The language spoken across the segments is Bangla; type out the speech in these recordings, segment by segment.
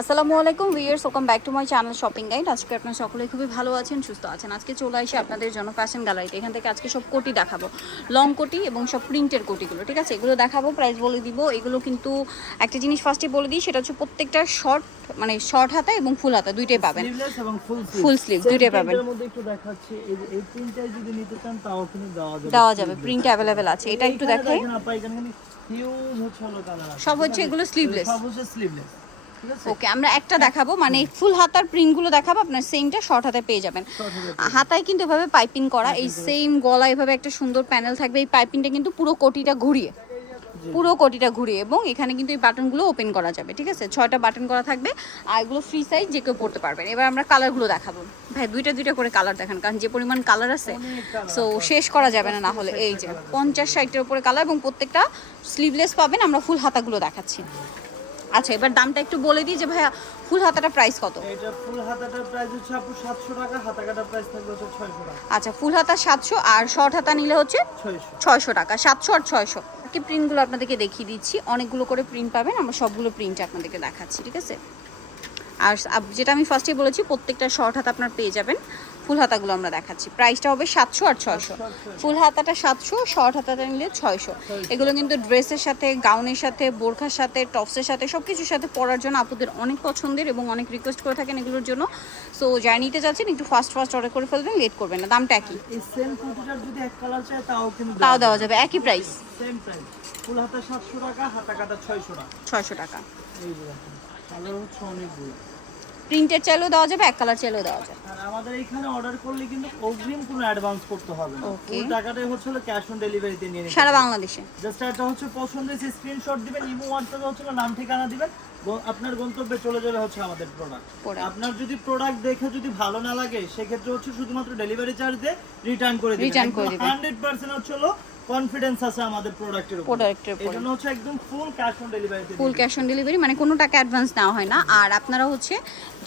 আসসালামু আলাইকুম viewers welcome back to my channel shopping guide. আজকে আপনারা সকলে খুবই ভালো আছেন সুস্থ আছেন। আজকে চলে আসি আপনাদের জন্য ফ্যাশন গ্যালারিতে এখান থেকে আজকে সব কোটি দেখাবো। লং কোটি এবং সব প্রিন্টের কোটিগুলো ঠিক আছে? এগুলো দেখাবো প্রাইস বলে দিব। এগুলো কিন্তু একটা জিনিস ফার্স্টে বলে দিই সেটা হচ্ছে প্রত্যেকটা শর্ট মানে শর্ট হাতা এবং ফুল হাতা দুইটাই পাবেন। স্লিভলেস এবং ফুল স্লিভ দুইটাই পাবেন। এর মধ্যে একটু দেখাচ্ছি এই যে এই প্রিন্টটাই যদি নিতে চান তাও কিন্তু দেওয়া যাবে। দেওয়া যাবে প্রিন্ট অ্যাভেলেবেল আছে। এটা একটু দেখাই। সব হচ্ছে এগুলো sleeveless। সব হচ্ছে স্লিভলেস ওকে আমরা একটা দেখাবো মানে ফুল হাতার প্রিন্টগুলো দেখাবো আপনার সেমটা শর্ট হাতে পেয়ে যাবেন। হাতায় কিন্তু এভাবে পাইপিং করা এই সেম গলা এভাবে একটা সুন্দর প্যানেল থাকবে এই পাইপিংটা কিন্তু পুরো কোটিটা ঘুরিয়ে পুরো কোটিটা ঘুরিয়ে এবং এখানে কিন্তু এই বাটনগুলো ওপেন করা যাবে ঠিক আছে? ছয়টা বাটন করা থাকবে আর এগুলো ফ্রি সাইজ যে কেউ পড়তে পারবেন। এবার আমরা কালারগুলো দেখাবো। ভাই দুইটা দুইটা করে কালার দেখান কারণ যে পরিমাণ কালার আছে সো শেষ করা যাবে না না হলে। এই যে পঞ্চাশ ষাটের উপরে কালার এবং প্রত্যেকটা স্লিভলেস পাবেন আমরা ফুল হাতাগুলো দেখাচ্ছি। আচ্ছা এবার দামটা একটু বলে দিই যে ভাইয়া ফুল হাতাটা প্রাইস কত? এটা ফুল হাতাটার প্রাইস হচ্ছে আপু 700 টাকা হাতা কাটার প্রাইস থাকবে হচ্ছে 600 টাকা। আচ্ছা ফুল হাতা সাতশো আর শর্ট হাতা নিলে হচ্ছে 600 ছয়শো টাকা সাতশো আর ছয়শো। কি প্রিন্টগুলো আপনাদেরকে দেখিয়ে দিচ্ছি। অনেকগুলো করে প্রিন্ট পাবেন আমরা সবগুলো প্রিন্ট আপনাদেরকে দেখাচ্ছি ঠিক আছে? আর যেটা আমি ফার্স্টে বলেছি প্রত্যেকটা শর্ট হাতা আপনার পেয়ে যাবেন। ফুল হাতাগুলো আমরা দেখাচ্ছি। প্রাইসটা হবে সাতশো আর ছয়শো। ফুল হাতাটা সাতশো শর্ট হাতাটা নিলে ছয়শো। এগুলো কিন্তু ড্রেসের সাথে গাউনের সাথে বোরখার সাথে টপসের সাথে সব কিছুর সাথে পরার জন্য আপুদের অনেক পছন্দের এবং অনেক রিকোয়েস্ট করে থাকেন এগুলোর জন্য। সো যাই নিতে যাচ্ছেন একটু ফাস্ট ফাস্ট অর্ডার করে ফেলবেন লেট করবেন না। দামটা একই। তাও দেওয়া যাবে। একই প্রাইস ফুল হাতা 700 টাকা হাতা কাটা 600 টাকা। ছয়শো টাকা। অনেকগুলো। প্রিন্টের চাইলেও দেওয়া যাবে এক কালার চাইলেও দেওয়া যাবে। আর আমাদের এখানে অর্ডার করলে কিন্তু অগ্রিম কোনো অ্যাডভান্স করতে হবে না। টাকাটাই হচ্ছে ক্যাশ অন ডেলিভারিতে নিয়ে নিতে সারা বাংলাদেশে। জাস্ট একটা হচ্ছে পছন্দের স্ক্রিনশট দিবেন ইমো হোয়াটসঅ্যাপে হচ্ছে নাম ঠিকানা দিবেন আপনার গন্তব্যে চলে যাবে হচ্ছে আমাদের প্রোডাক্ট আপনার যদি প্রোডাক্ট দেখে যদি ভালো না লাগে সেক্ষেত্রে হচ্ছে শুধুমাত্র ডেলিভারি চার্জ দিয়ে রিটার্ন করে দিবেন। Return করে দিবেন। হান্ড্রেড পার্সেন্ট হচ্ছে হলো কনফিডেন্স আছে আমাদের প্রোডাক্টের উপর। প্রোডাক্টের উপর। জন্য হচ্ছে একদম ফুল ক্যাশ অন ডেলিভারিতে ফুল ক্যাশ অন ডেলিভারি মানে কোনো টাকা অ্যাডভান্স নেওয়া হয় না। আর আপনারা হচ্ছে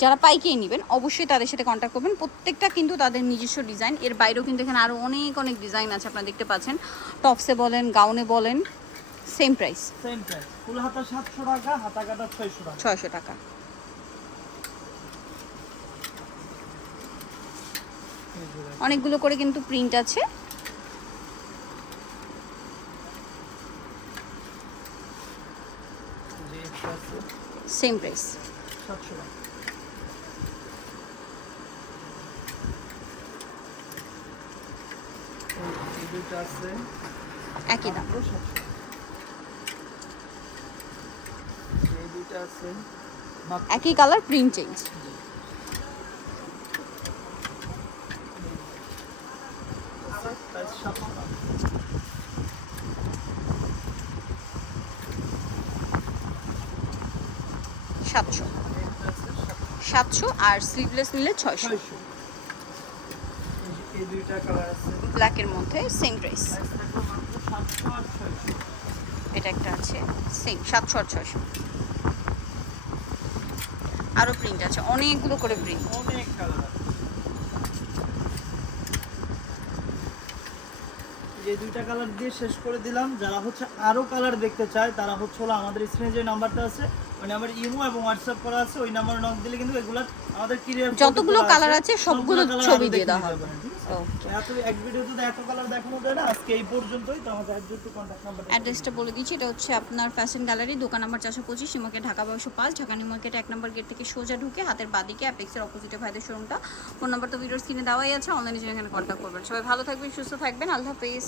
যারা পাইকেই নেবেন অবশ্যই তাদের সাথে কন্ট্যাক্ট করবেন। প্রত্যেকটা কিন্তু তাদের নিজস্ব ডিজাইন এর বাইরেও কিন্তু এখানে আরও অনেক অনেক ডিজাইন আছে আপনারা দেখতে পাচ্ছেন। টপসে বলেন গাউনে বলেন same price same price full হাতা সাতশো টাকা হাতা কাটা ছয়শো টাকা। ছয়শো টাকা। অনেকগুলো করে কিন্তু প্রিন্ট আছে যে একটা আছে সেম প্রাইস একই দাম। মাত্র 700 আছে। একই কালার প্রিন্ট চেঞ্জ প্রাইস 700 টাকা। সাতশো। এটা আছে 700 সাতশো আর স্লিভলেস নিলে ছয়শো। এই দুইটা কালার আছে। ব্ল্যাকের মধ্যে সেম প্রাইস প্রাইস থাকবে মাত্র 700 আর 600 এটা একটা আছে সেম সাতশো আর ছয়শো। আরও প্রিন্ট আছে অনেকগুলো করে প্রিন্ট অনেক কালার যে দুইটা কালার দিয়ে শেষ করে দিলাম। যারা হচ্ছে আরও কালার দেখতে চায় তারা হচ্ছে হলো আমাদের স্ক্রিনে যে নাম্বারটা আছে ওই নাম্বার ইমো এবং হোয়াটসঅ্যাপ করা আছে ওই নাম্বারে নক দিলে কিন্তু এগুলা আমাদের ক্লিয়ার যতগুলো colour আছে সবগুলো ছবি দিয়ে দেওয়া হবে। এত এক ভিডিওতে তো এত কালার দেখানো যায় না আজকে এই পর্যন্তই তো আমাদের একটু কন্টাক্ট নাম্বার অ্যাড্রেসটা বলে দিচ্ছি এটা হচ্ছে আপনার ফ্যাশন গ্যালারি দোকান নাম্বার চারশো পঁচিশ সীমাকে ঢাকা বারোশো পাঁচ ঢাকা নিউ মার্কেট এক নম্বর গেট থেকে সোজা ঢুকে হাতের বাদিকে অ্যাপেক্সের অপোজিটে ভাইদের শোরুমটা ফোন নাম্বার তো ভিডিওর স্ক্রিনে দেওয়াই আছে অনলাইনে এখানে কন্ট্যাক্ট করবেন। সবাই ভালো থাকবেন সুস্থ থাকবেন আল্লাহ হাফেজ।